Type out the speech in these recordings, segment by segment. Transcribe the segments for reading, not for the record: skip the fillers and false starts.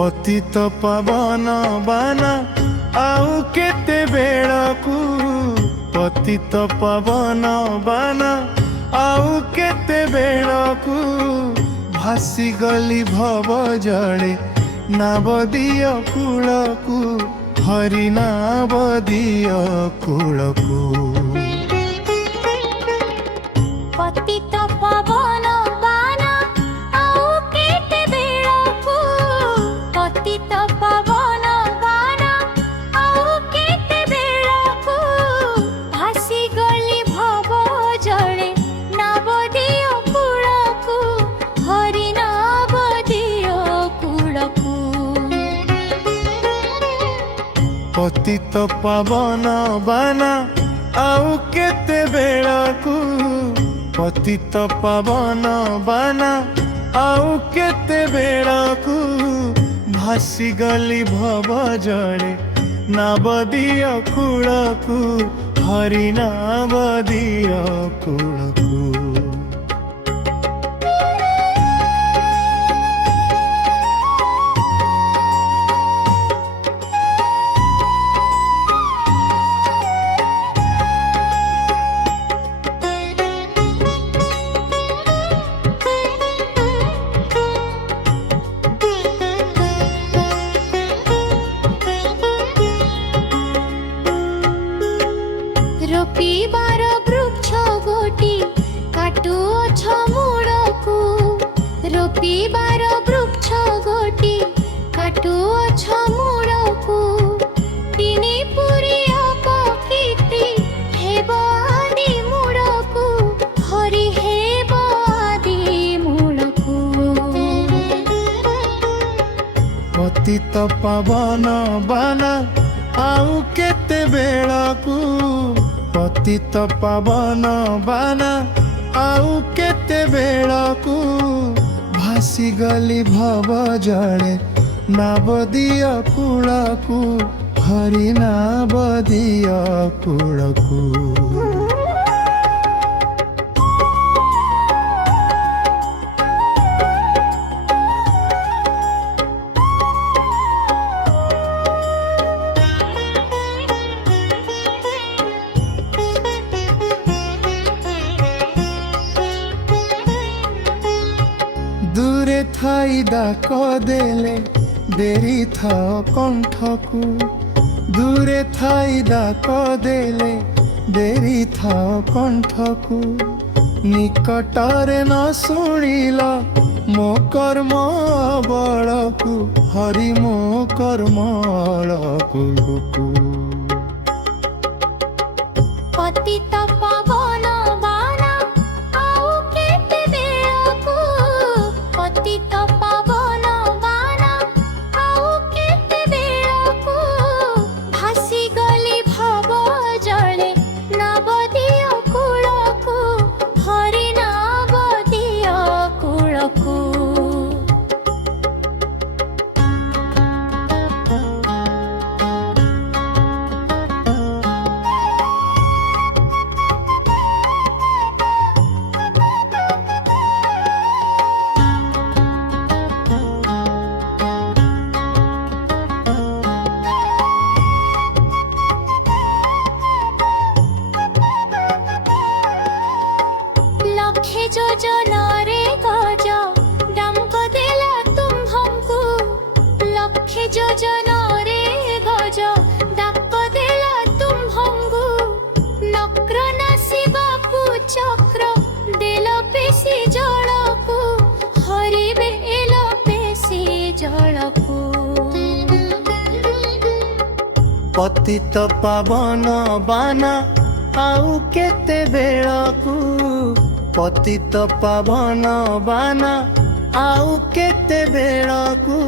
पतित पवन बाना आउ केते बेळकू पतित पवन बाना आउ केते बेळकू भासी गली भव जळे नाबदिय कूलकू हरि नाबदिय कूलकू पतित पवन बाना आउ केते बेळकू पतित पवन बाना आउ केते बेळकू भासी गली भव जळे नाबदिय कूलकू हरि नाबदिय कूलकू पतित पवन बाना आउ केते बेळकू पतित पवन बाना आउ केते बेळकू भासी गली भव जळे नाबदिय कूलकू हरि नाबदिय कूलकू रोपिबार वृक्ष गोटी काटुअछ मूळकू रोपिबार वृक्ष गोटी काटुअछ मूळकू तिनी पुरिया प्रकृति हेब आदि मूळकू हरि हेब आदि मूळकू पतित पवन बाना आउ केते बेळकू पतित पवन बाना आउ केते बेळकू भासी गली भव जळे नाबदिय कूलकू हरि नाबदिय कूलकू दूरे थाई डाक देले देरी था कंठकू दूरे थाई डाक देले देरी था कंठकू निकटरे न शुणिल मो कर्म बळकू हरि मो कर्म बळकू पतित पवन बाना आउ केते बेळकू पतित पवन बाना आउ केते बेळकू भासी गली भव जळे नाबदिय कूलकू हरि नाबदिय कूलकू लक्षे योजनारे गज डाम्क देला तुम्भंकु लक्षे योजनारे गज डाक देला तुम्भंगु नक्र नासिबाकु चक्र देल पेशी जळकू हरि बेल पेशी जळकू पतित पवन बाना आउ केते बेळकू पतित पवन बाना आउ केते बेळकू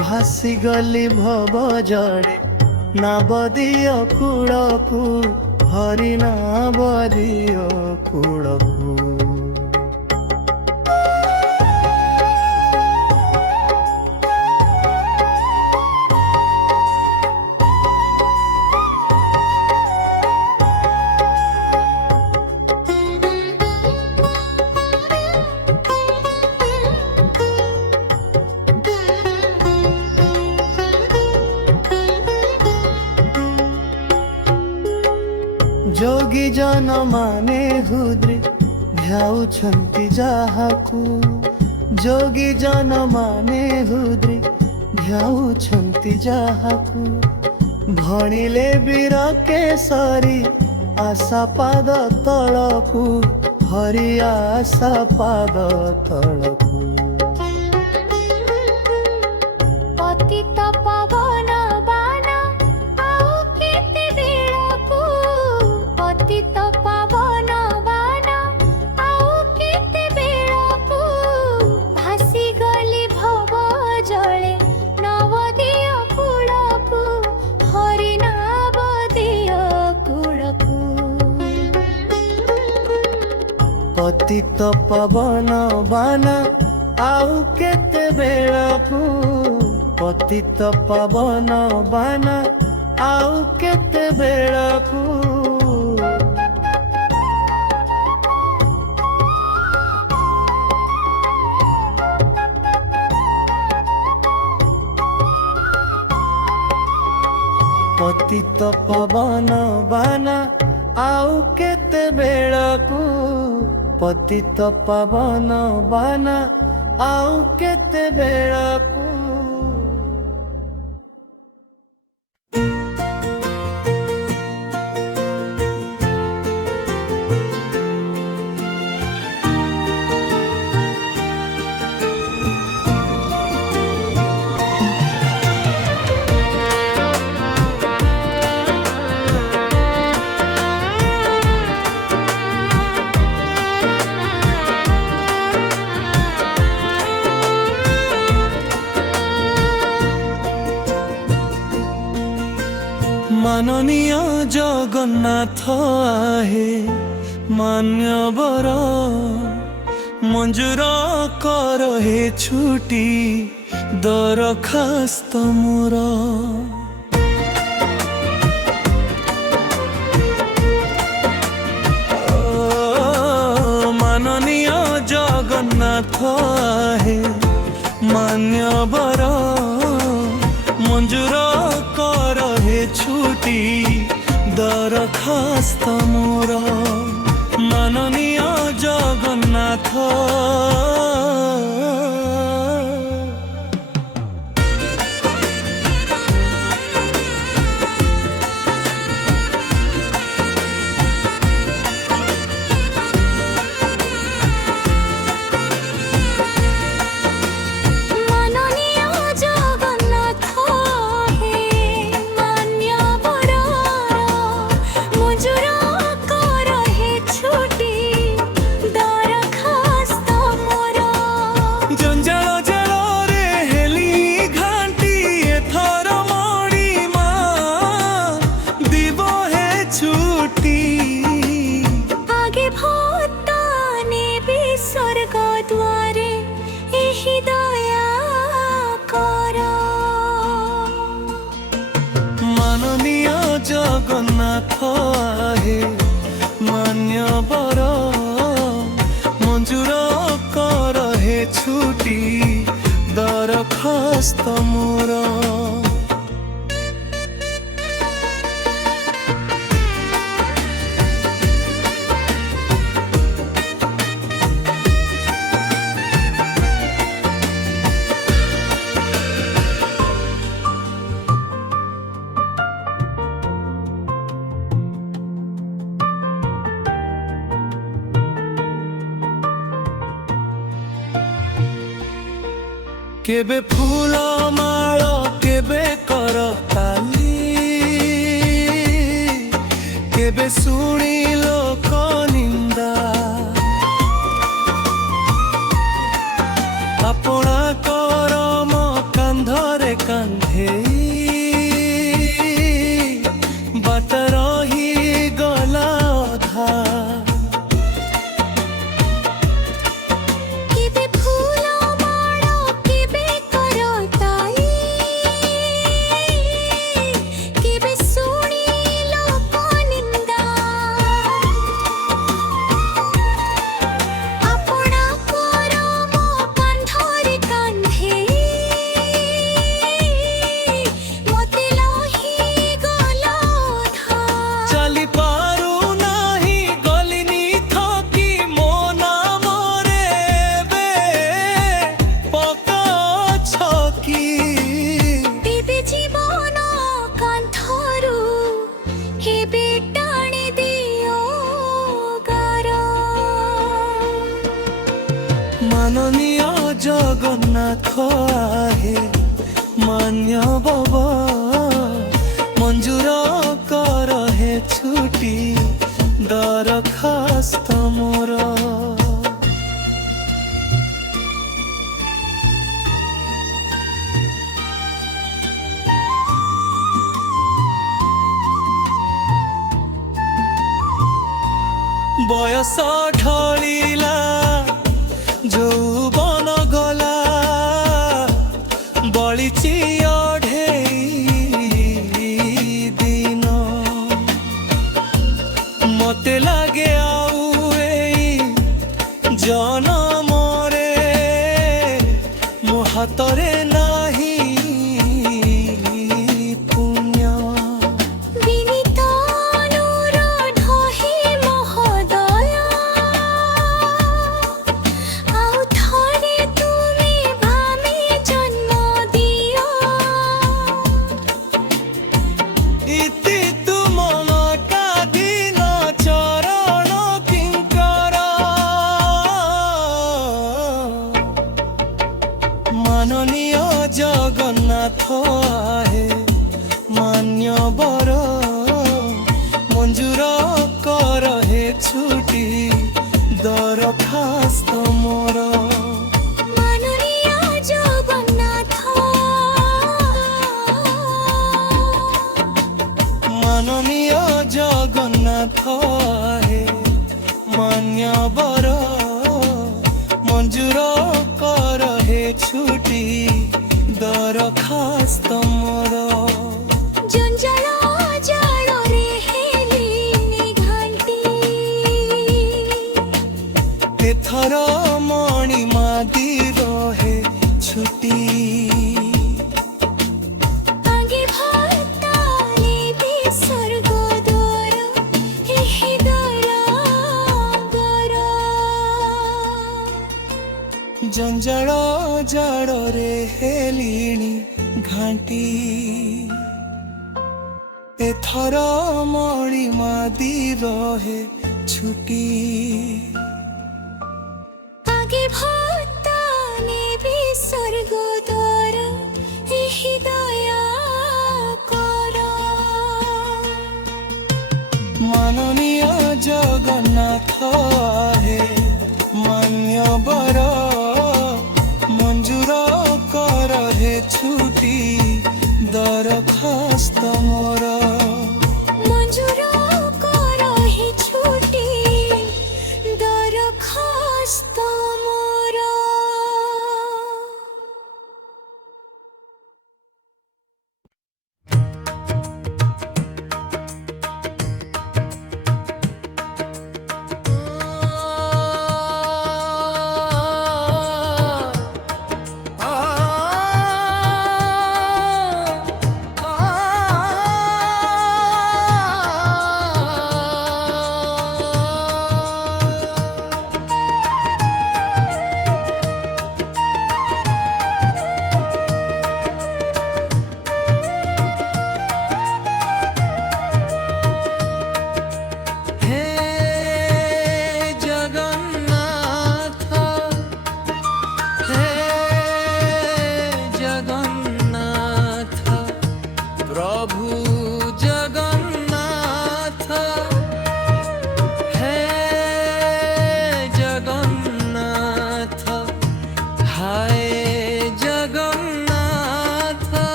भासी गली भव जळे नाबदिय कूलकू हरि नाबदिय कूलकू जोगी जन माने हुद्रे ध्याउछन्ति जाहाकू जोगी जन माने हुद्रे ध्याउछन्ति जाहाकू भणिले वीर केसरी आशा पाद तलकू हरि आशा पाद तलकू पतित पावन बाना आउ केते बेळकू पतित पावन बाना आउ केते बेळकू भासी गली भव जळे नवदिय कुळकू हरि नवदिय कुळकू पतित पावन बाना आउ केते बेळकू पतित पावन बाना आउ केते बेळकू पतित पावन बाना आउ केते बेळकू पतित पावन बाना आउ केते बेळकू माननीय जगन्नाथ आहे मान्यवर मंजूर कर हे छुट्टी दरखास्त मोर माननीय जगन्नाथ आहे मान्यवर मंजूर कर हे छुट्टी दरखास्त मोर माननीय जगन्नाथ जगन्नाथ आहे मान्यवर मंजूर कर हे छुट्टी दरखास्त मोर केबे फूल माल केबे कर ताली केबे शुणी लोक निंदा आपणा करम कांधरे कांधेई बाट रही गला अधा জগন্নাথ আহে মান্য বাবা মঞ্জুর কর হে ছুটি দরখাস্ত মোর বয়স ঢলিলা যৌবন গলা বলিছি অঢেই দিন মতে লাগে আউ এই জনমরে ମୋ ହାତରେ ନାହିଁ ପୁଣ୍ୟ বিনীত অনুরোধ হে মহোদয় আউ থরে তুমি ভামি জন্ম দিও ইতি তুম কাদিন চরণ কিঙ্কর মাননীয় জগন্নাথ আহে মান্যবর মঞ্জুর কর হে ছুটি দরখাস্ত মোর মাননীয় জগন্নাথ মাননীয় জগন্নাথ আহে মান্যবর মঞ্জুর কর হে ছুটি দরখাস্ত মোর জঞ্জাল জালরে হেলিনি ঘাଣ୍ଟି এথর মণিমাদি রহে ছুটি আগে ভাতালে বিসর্গ দোর হৃদয় গর জঞ্জাল জাড়রে হেলিଣି ঘাଣ୍ଟି এথর মণিমাদি রহে ছুটি আগে ভাতালে বিসর্গ দোর হৃদয় কর মাননীয় জগন্নাথ আহে মান্যবর মঞ্জুর কর হে ছুটি দরখাস্ত মোর মঞ্জুর কর হে ছুটি দরখাস্ত মোর আ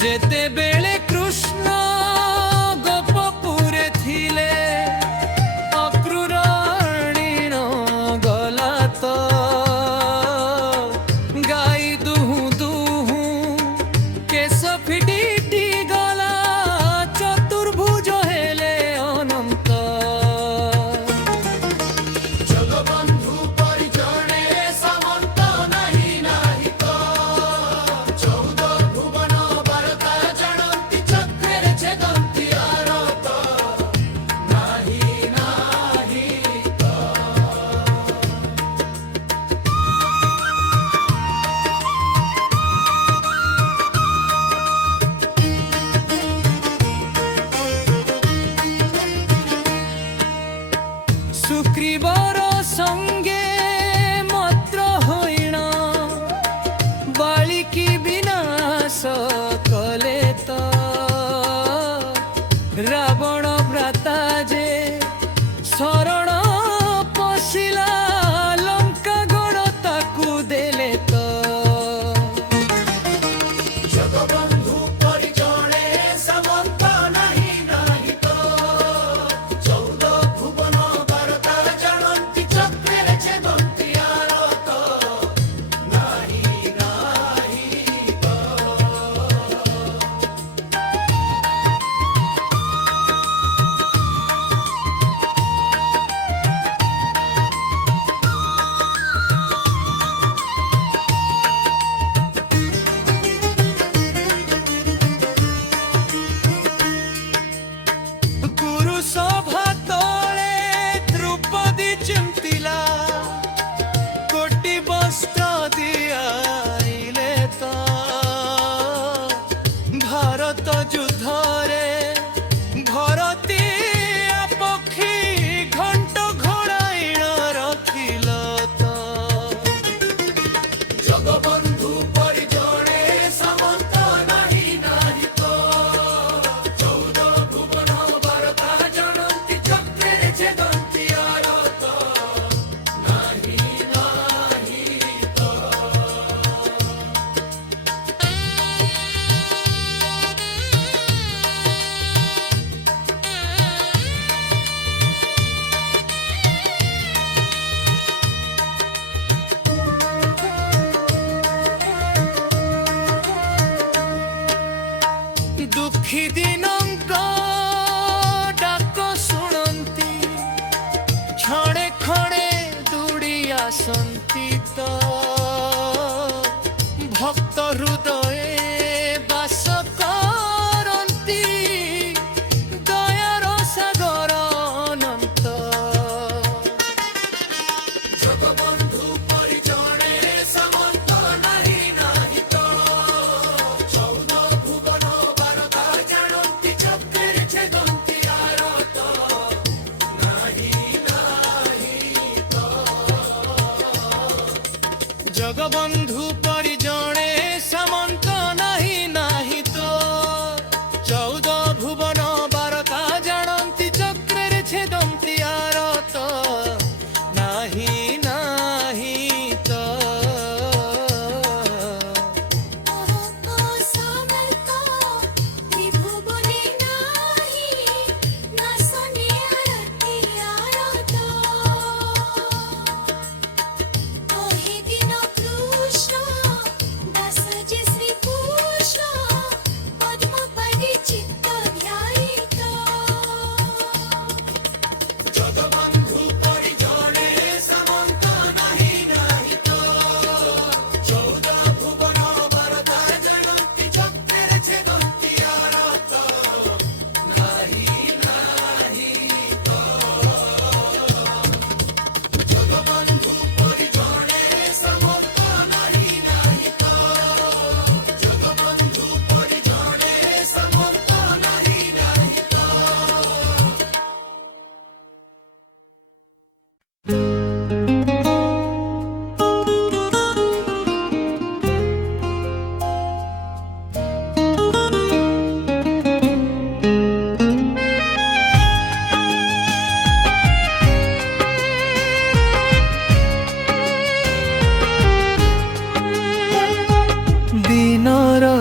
ଯେତେବେଳେ କୃଷ୍ଣ ଗୋପପୁରେ ଥିଲେ ଅକ୍ରୁରାଣୀଣ ଗଲା ତ ଗାଈ ଦୁହୁଁ ଦୁହୁଁ କେଶ ଫିଟି ଗଲା ଚତୁର୍ଭୁଜ ହେଲେ ଅନନ୍ତ। ଜଗବନ୍ଧୁ ପରି ଜଣେ ସାମନ୍ତ ନାହିଁ ନାହିଁ ତ, 14 ଭୁବନ ବାରତା ଜାଣନ୍ତି ଚକ୍ରରେ ଛେଦନ୍ତି ଆରତ ନାହିଁ ନାହିଁ ତ। ସୁଗ୍ରୀବର ସଙ୍ଗେ ମତ୍ର ହୋଇଣ ବାଳିକି ବିନାଶ କଲେ ତ ରାବଣ ଭ୍ରାତା ଯେ ଶରଣ ପଶିଲା ଲଙ୍କା ଗଡ଼ ତାକୁ ଦେଲେ ତ। ଜଗବନ୍ଧୁ ପରି ଜଣେ ସାମନ୍ତ ନାହିଁ ନାହିଁ ତ, 14 ଭୁବନ ବାରତା ଜାଣନ୍ତି ଚକ୍ରରେ ଛେଦନ୍ତି ଆରତ ନାହିଁ ନାହିଁ ତ। କୁରୁସଭା ତଳେ ଦ୍ରୌପଦୀ ଚିନ୍ତିଲା କୋଟି ବସ୍ତ୍ର ଦିଆଇଲେ ତ ଭାରତ ଯୁଦ୍ଧରେ ଭରତୀ ଆପକ୍ଷୀ ଘଣ୍ଟ ଘୋଡ଼ାଇଣ ରଖିଲ ତ। ଜଗବନ୍ଧୁ ପରି ଜଣେ ସାମନ୍ତ ନାହିଁ ନାହିଁ ତ, 14 ଭୁବନ ବାରତା ଜାଣନ୍ତି ଚକ୍ରରେ ଛେଦନ୍ତି ଆରତ ନାହିଁ ନାହିଁ ତ। ଦୁଃଖୀ ଦିନଙ୍କ ଡାକ ଶୁଣନ୍ତି କ୍ଷଣେ କ୍ଷଣେ ଦୌଡ଼ି ଆସନ୍ତି ତ ଭକ୍ତ ହୃଦୟେ ବାସ କରନ୍ତି ଦୟାର ସାଗର ଅନନ୍ତ। ଜଗବନ୍ଧୁ ପରି ଜଣେ ସାମନ୍ତ ନାହିଁ ନାହିଁ ତ, 14 ଭୁବନ ବାରତା ଜାଣନ୍ତି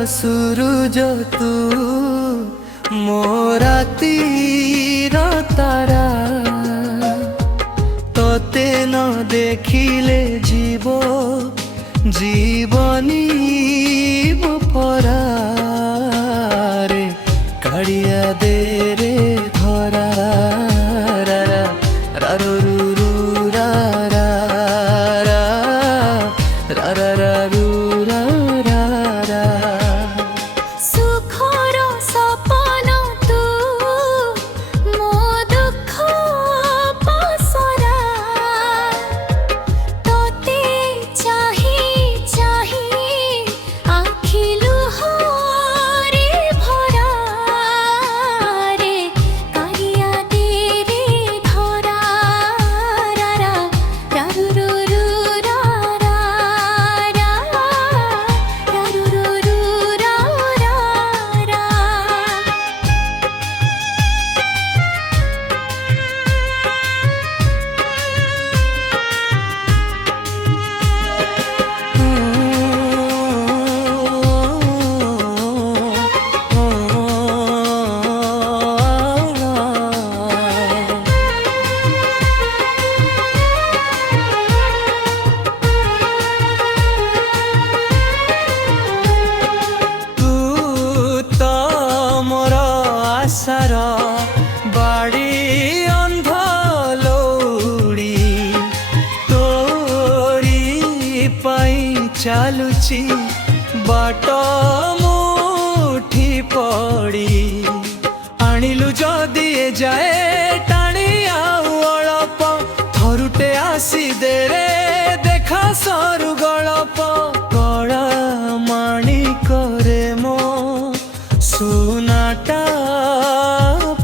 ସୁରୁଜ ତୁ ମୋ ରାତିର ତାରା ତତେ ନ ଦେଖିଲେ জীবনী পরারে কাড়িয়া দে রে ধরা রা রা রা রু রু রু রা রা রা রা রা রা রু রা রা রা সুখর সপন তু মো দুঃখ পসরা তোতে চাহি চাহি আখি লুহরে ভরা রে কারিয়া দে রে ধরা রা রা রা রু রু রু রা রা রা রা রু রু রু রা রা রা তু তো মোর আশার বাড়ি অন্ধ লৌড়ি তোরি পাই চালুছি বাট মুঠি পড়ি আনিলু যদি এ যায় টাଣି ଆଉ ଅଳପ ଥରୁଟେ ଆସି ଦେ ରେ ଦେଖା ସରୁ ଗଳପ କଳା ମାଣିକରେ ମୋ ସୁନାଟା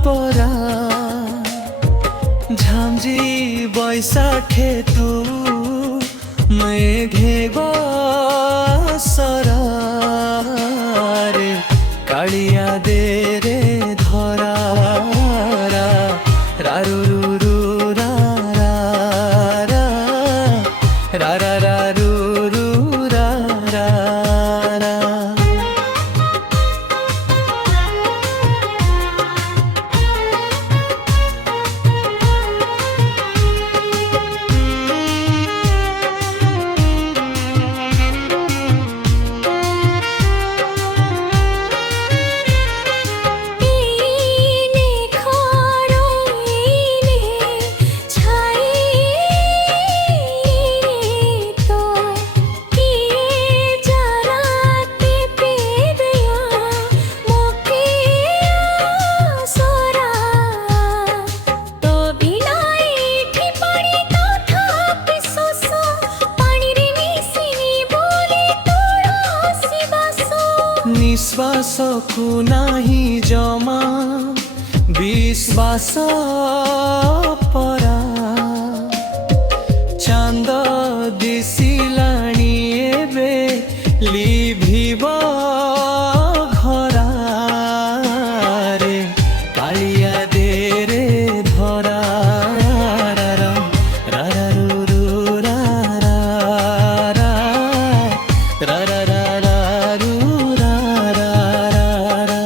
ପରା ঝামজি বৈশাখে তু মেঘে বসরারে কালিয়া দে রে ধরা রা রা রু রু রু রা রা রা রা রা রা রু রু রা রা রা ইনে খড়ইনে ছাই তো কি জানাতে পেদিয়া মোকে সরা তো বিনাই ঠি পড়ি তথাপি শোষ পানিরে মিশিনি বলে তোর হসিবাস নিঃশ্বাসକୁ ନାହିଁ ଜମା ବିଶ୍ୱାସ ପରା ଚାନ୍ଦ ଦିଶିଲାଣି ଏବେ ଲିଭିବ ଘରାରେ କାଳିଆ ଦେ ରେ ଧରା ରା ରା ରା ରା ରୁ ରୁ ରା ରା ରା ରା ରା ରା ରା ରୁ ରା ରା ରା ରା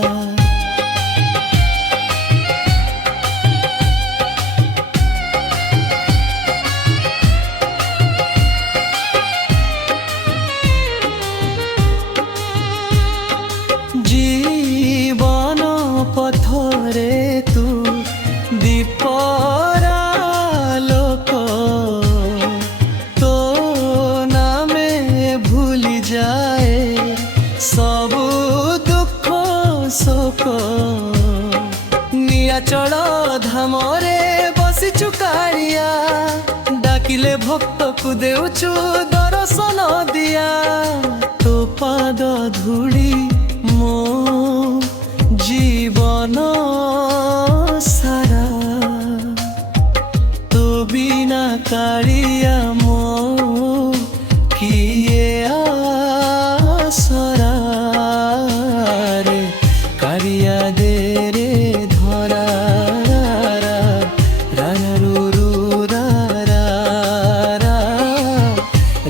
জীবন পথরে তু দীপরা লোক তো নামে ভুলি যায় সবু দুঃখ শোক নিয়াচল ধামরে বসিছু কাଳିଆ ডাকিলে ভক্তକୁ দেউଛୁ দর্শন দিয়া তো পাদ ধূলি ମୋ জীবন সারা তো বিনা কাଳିଆ ମୋ কিয়ে আসরা রে কাଳିয়া দে রে ধরা রা রা রা রু রু রা রা রা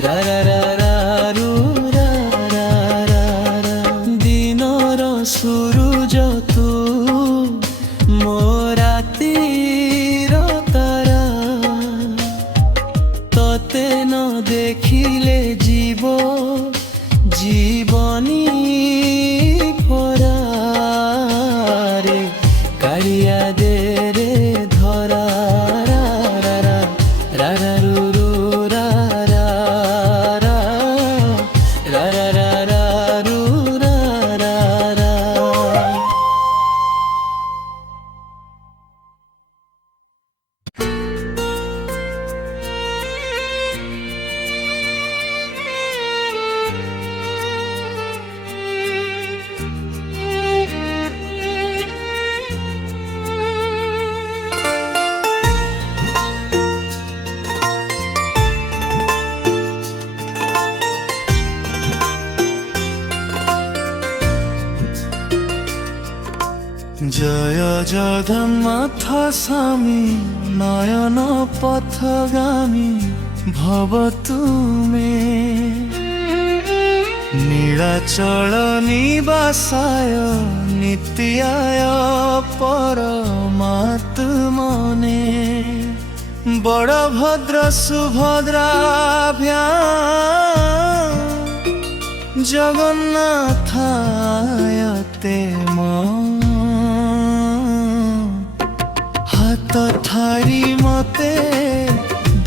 রা রা রা রা রু রা রা রা রা ସୁରୁଜ ତୁ ମୋ ରାତିର ତାରା ତତେ ନ ଦେଖିଲେ জীবনী পরারে কাড়িয়া দে রে ধরা রা রা রা রা রা রু রু রা রা রা রা রা রা রা রু রা রা রা। জয় জগন্নাথ স্বামী নয়ন পথগামী ভব তুমে নীলাচল নিবাসায় নিত্যায় পরমাত্মনে বড়ভদ্র সুভদ্রাভ্যাম জগন্নাথায় তে হাত ঠারি মতে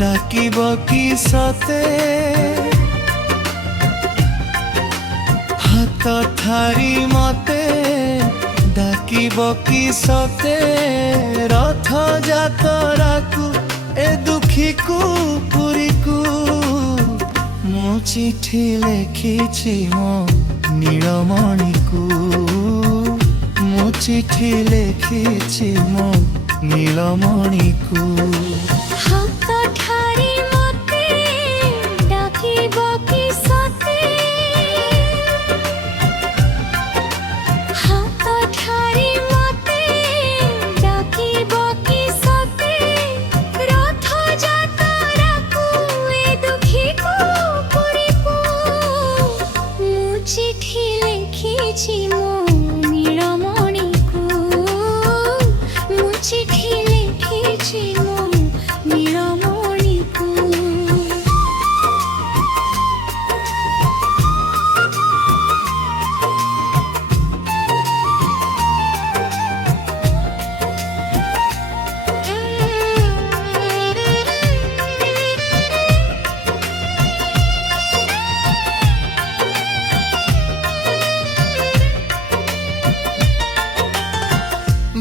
ডাকিব কি সতে হাত ঠারি মতে ডাকিব কি সতে রথ যাতরাকু এ দুঃখীকু পুরীকু মু চিঠি লেখিছি মো নীলমণিকু মু চিঠি লেখিছি মো নীলমণিকু হাত ঠারি মতে ডাকিব কি সতে হাত ঠারি মতে ডাকিব কি সতে রথ যাতরাকু এ দুঃখীকু পুরীকু মু চিঠি লেখিছি মো নীলমণিকু মু চিঠি লেখিছি মো নীলমণিকু।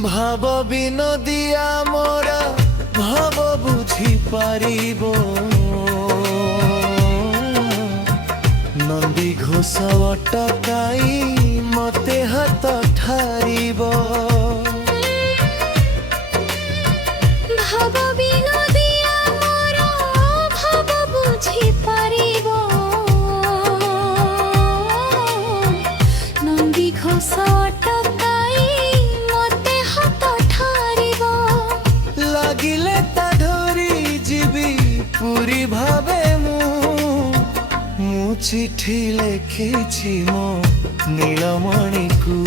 ভাব বিনোদিয়া মোরা ভাব বুঝি পারিব নন্দী ঘোষ অটকাই মতে হাত ঠারিব ভাব বিনোদিয়া মোর ভাব বুঝি পারিব নন্দী ঘোষ অটকাই মতে হাত ঠারিব লাগিলে তা ধরি ଯିବି পুরী ভাবে মু চিঠি লেখিছি মো নীলমণিকু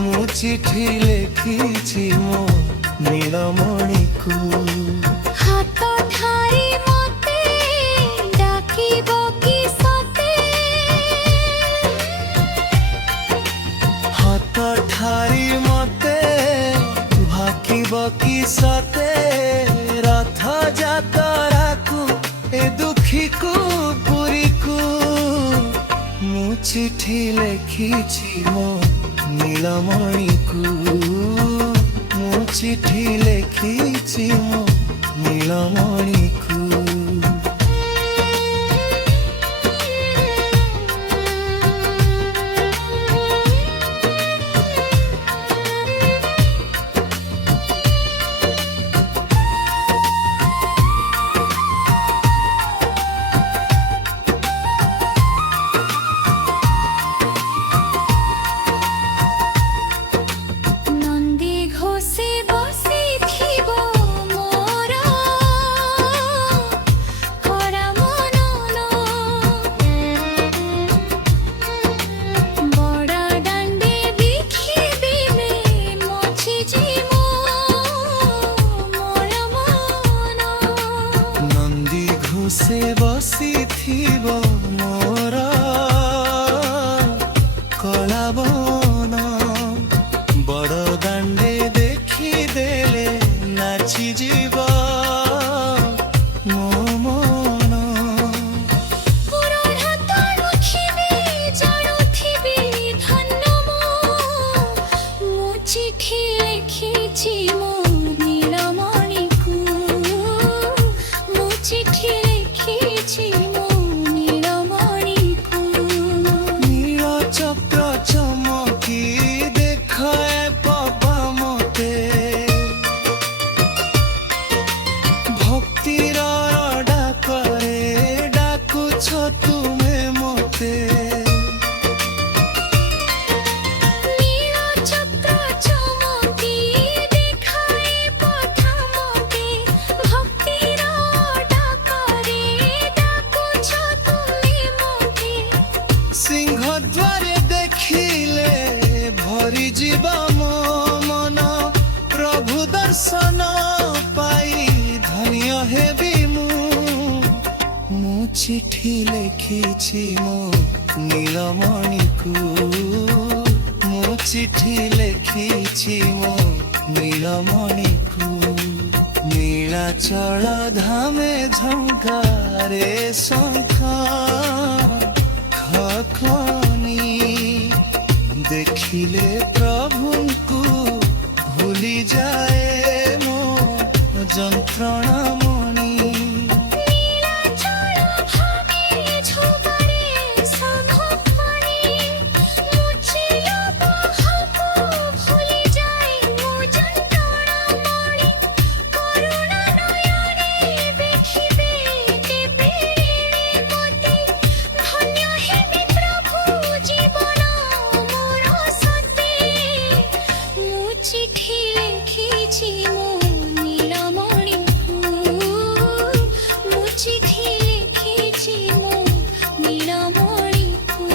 মু চিঠি লেখিছি মো নীলমণিকু হাত ঠারি মতে ডাকিব কি সতে হাত ঠারি মতে ভাকিব কি সতে রথ যাতরাকু এ দুঃখীকু পুরীকু মু চিঠি লেখিছি মো নীলমণিকু মু চিঠি লেখিছি মো নীলমণিকু নন্দী ঘোষে বসিথিব মোর ବୃନ୍ଦାବନ ବଡ଼ ଦାଣ୍ଡେ ଦେଖିଦେଲେ ନାଚିଯିବ ମୋ ମନ। ପୁରୁଣା ତଣୁଥିବି ଜାଣୁଥିବି ଧନ୍ୟ ମୁଁ ଚିଠି ଲେଖିଛି ମୋ ନୀଳମଣିକୁ ମୁଁ ଚିଠି ଲେଖିଛି ମୋ ନୀଳମଣିକୁ। নীল চক্র চমকি দেখায় বাবা মতে ভক্তির ডাকরে ডাকুছ তুমি মতে। নীলচক্র চমকি দেখায় পথ মতে ভক্তির ডাকরে ডাকুছ তুমি মতে। সিংহদ্বারে দেখিলে ভরি যাব মো মন প্রভু দর্শন পাই ধন্য হেবি মু চিঠি লেখিছি মো নীলমণিকু মু চিঠি লেখিছি মো নীলমণিকু। নীলাচল ধামে ঝঙ্কারে শঙ্খ খনি দেখিলে প্রভুଙ୍କୁ ভুলি যায় মো যন্ত্রণা মণি। নীলাচল ভাবে ঝুবারে সন্ধানে মুছিল বাহাকু ভুলি যাই মো যন্ত্রণা মণি। করুণা নয়নে দেখিবে কেবে মতে ধন্য হেবি প্রভু জীবন মোর সতে। মু চিঠি লেখিছি মো নীলমণিকু মু চিঠি লেখিছি মো নীলমণিকু।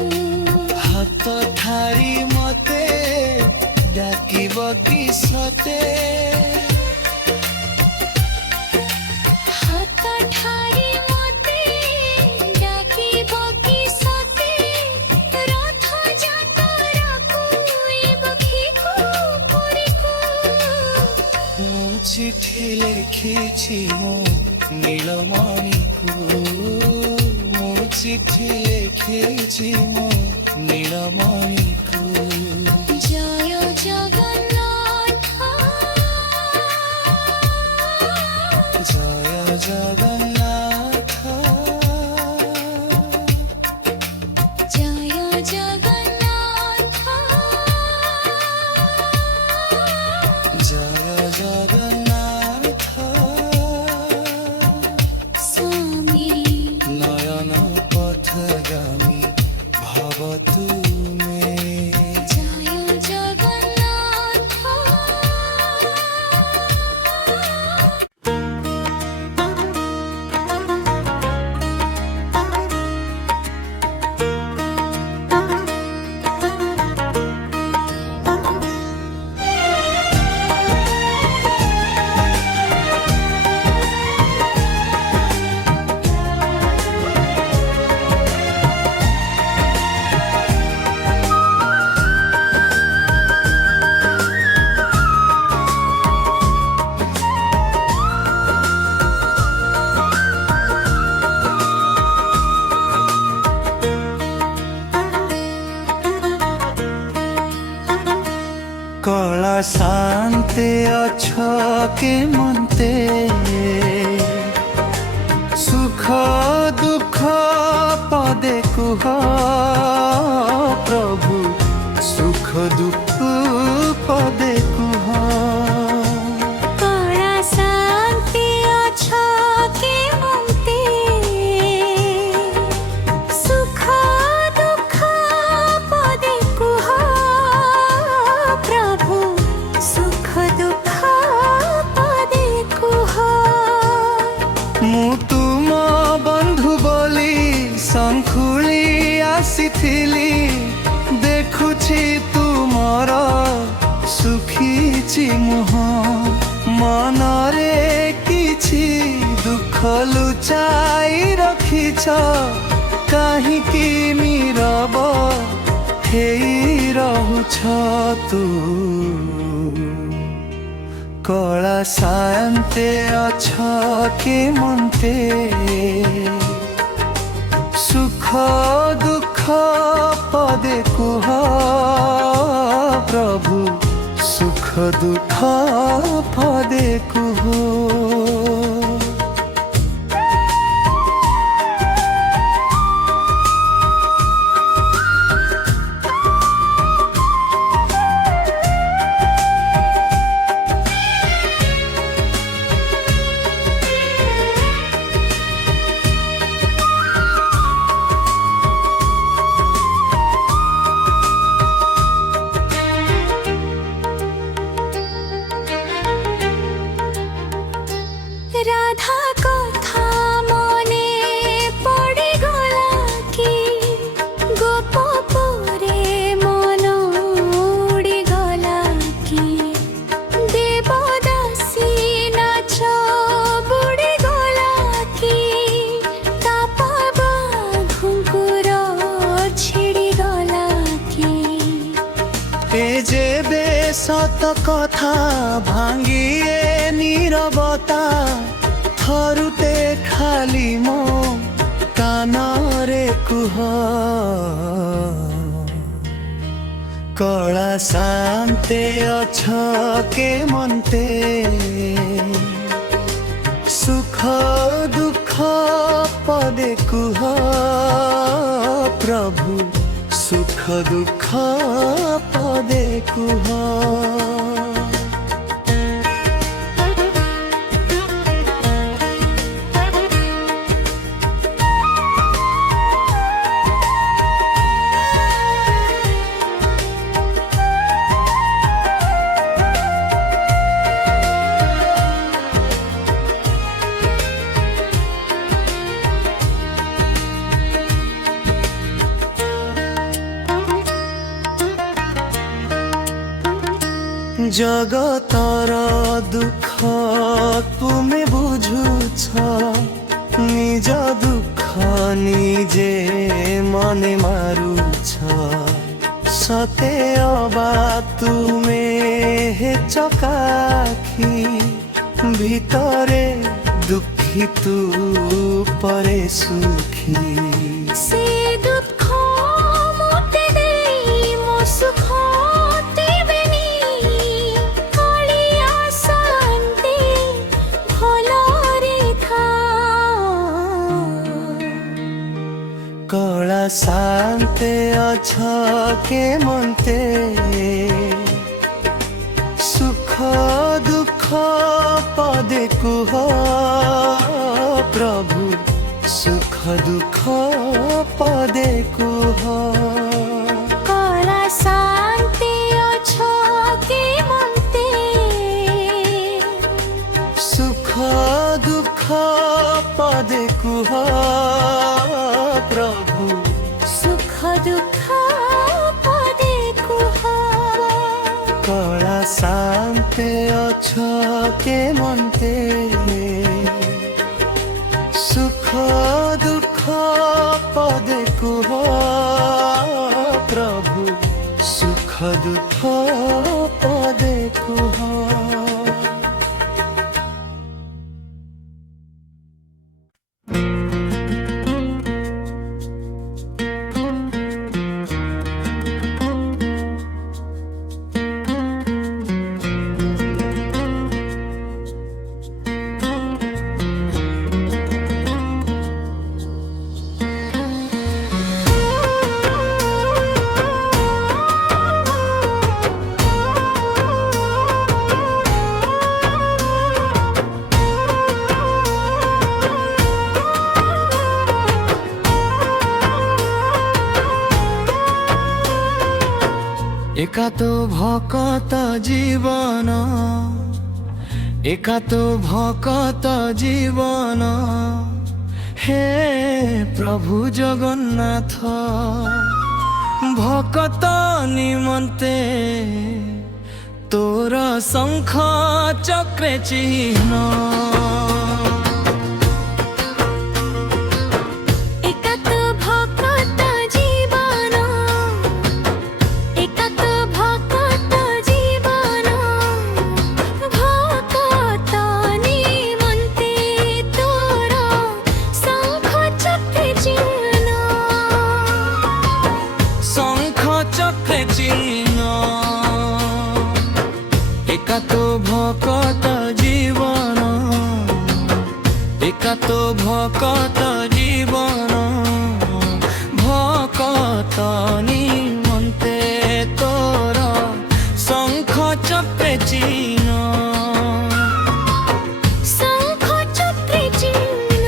হাত ঠারি মতে ডাকিব কি সতে হাত ঠারি মতে ডাকিব কি সতে রথ যাত্রাকু বখিকু পুরীকু। মু চিঠি লেখিছি মো নীলমণিকু মু চিঠি লেখিছি মো নীলমণিকু। জয় জগন্নাথ জয় জগন্নাথ জয় জগন্নাথ জয় জগন্নাথ। স্বামী নয়ন পথগামী ভব তুমে। জয় জগন্নাথ কলা শান্তে অছ কে মন্তে সুখ দুঃখ পদে কুহ প্রভু সুখ দুঃখ পদে কুহ। কলা শান্তি অছ কে মন্তে সুখ দুঃখ পদে কুহ প্রভু সুখ দুঃখ পদে কুহ। মু তুম বন্ধু বলি শঙ্খুলি আসিথিলি দেখুছি তুমর সুখিছি মুহ মনরে କିଛି দুঃখ লুচাই রখিছ কাহিকি নীরব ହେଇ ରହୁଛ ତୁ କଳା ସାନ୍ତେ ଅଛ କି ମନ୍ତେ ସୁଖ ଦୁଃଖ ପଦେ କୁହ ପ୍ରଭୁ ସୁଖ ଦୁଃଖ ପଦେ କୁହ। রাধা কথা মনে পড়ে গলা কি গোপপুরে মন উড়ে গলা কি দেবদাসী নাচ বুড়ে গলা কি তাপাবা ঘুঙ্কুর ছিড়ি গলা কি এ যেবে সত কথা ভাঙ্গিয়ে নীরবতা থরুতে খালি মো কানরে কুহ কଳା ସାନ୍ତେ ଅଛ କେ ମନ୍ତେ ସୁଖ ଦୁଃଖ ପଦେ କୁହ ପ୍ରଭୁ ସୁଖ ଦୁଃଖ ପଦେ କୁହ। জগতর দুঃখ তুমি বুঝুছ নিজ দুঃখ নিজে মনে মারুছ সতে অবা তুমে হেচ কাখি ভিতরে দুঃখী তু পরে সুখী সে দুঃখ মুতে দেই মো সুখ দেবেনি কালিয়া শান্তি ভলরে থা কଳା ସାନ୍ତେ ଅଛ କେ ମନ୍ତେ ସୁଖ ଦୁଃଖ ପଦେ କୁହ ପ୍ରଭୁ ସୁଖ ଦୁଃଖ ପଦେ କୁହ। কলা শান্তি অছ কে মন্তে সুখ দুঃখ পদে কুহ প্রভু সুখ দুঃখ পদে কুহ কଳା ସାନ୍ତେ ଅଛ କେ ମନ୍ତେ ସୁଖ ଦୁଃଖ ପଦେ କୁହ ପ୍ରଭୁ ସୁଖ ଦୁଃଖ ପଦେ କୁହ। একা তো ভকত জীবন একা তো ভকত জীবন হে প্রভু জগন্নাথ ভকত নিমন্তে তোর শঙ্খ চক্রে চিহ্ন তো ভকত জীবন ভকত নিমন্তে তোর শঙ্খ চক্রে চিহ্ন শঙ্খ চক্রে চিহ্ন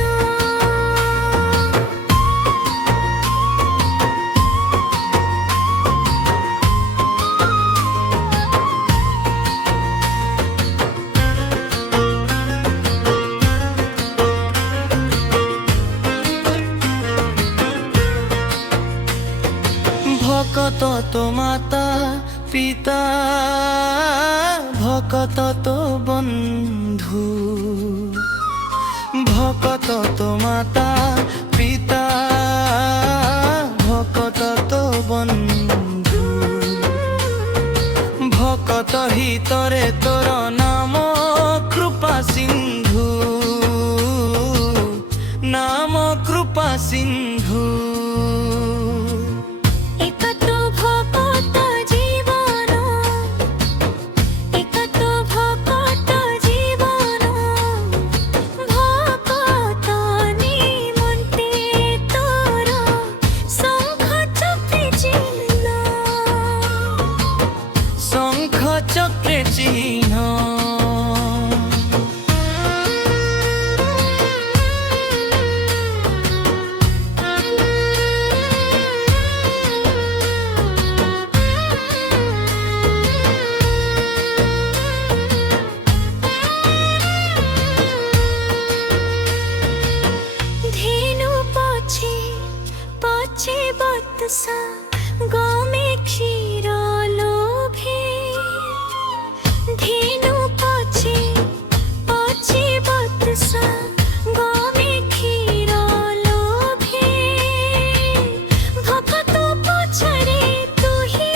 ভকত তো মাতা পিতা ভকত তো বন্ধু ভকত তো মাতা পিতা ভকত তো বন্ধু ভকত হিতরে তোর নাম কৃপা সিন্ধু নাম কৃপা সিন্ধু একাত্ম ভকত জীবন একাত্ম ভকত জীবন ভকত নিমন্তে তোর শঙ্খ চক্রে চিহ্ন শঙ্খ চক্রে চিহ্ন ধেনু পছে পছে বৎসা গমে ক্ষীর লোভে ধেনু পছে পছে বৎসা গমে ক্ষীর লোভে ভকত পছরে তুহি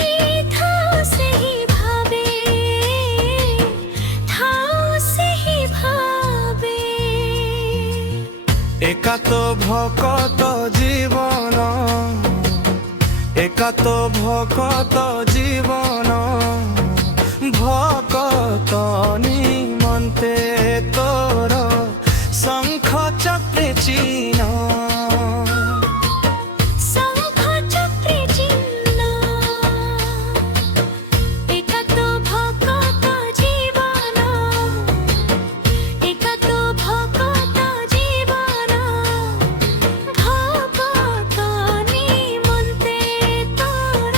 থাও সেহি ভাবে থাও সেহি ভাবে একা তো ভকত জীবন একা তো ভকত জীবন ভকত নিমন্তে তোর শঙ্খ চক্রে চিহ্ন শঙ্খ চক্রে চিহ্ন একাত্ম ভকত জীবন একাত্ম ভকত জীবন ভকত নিমন্তে তোর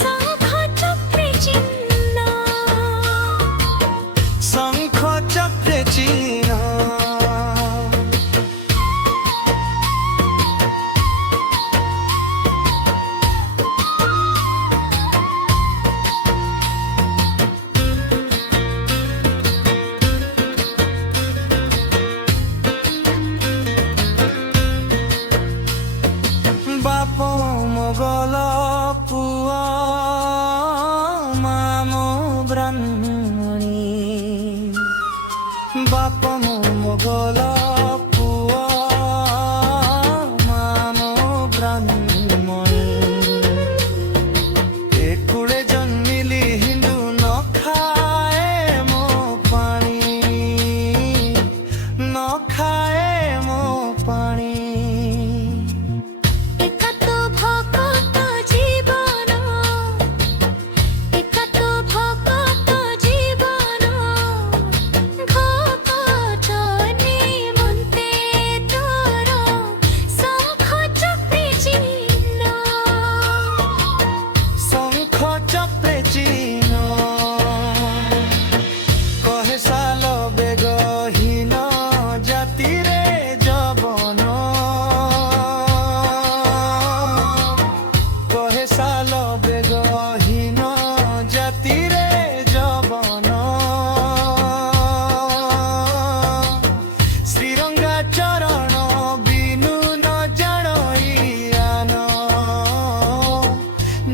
শঙ্খ চক্রে চিহ্ন শঙ্খ চক্রে চিহ্ন বাপ মোগল পুয়া মাম ব্রাহ্মণী বাপ মোগল পুয়া মাম ব্রাহ্মণী একুড়ে জন্মিলি হিন্দু ন খায়ে মো পানি ন খায়ে মো পানি একাত্ম ভকত জীবন একাত্ম ভকত জীবন ভকত নিমন্তে তোর শঙ্খ চক্রে চিহ্ন শঙ্খ চক্রে চিহ্ন কহে সাল বেগহীন জাতিরে যবন কহে সাল বেগহীন জাতিরে যবন শ্রীরঙ্গা চরণ বিনু ন জানইয়ান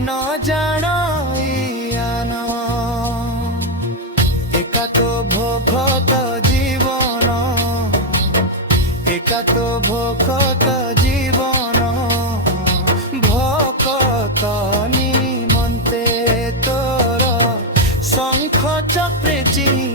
ন জানইয়ান একা তো ভকত জীবন একা তো ভকত জীবন ভকত নিমন্তে তোর শঙ্খ চক্রে চিহ্ন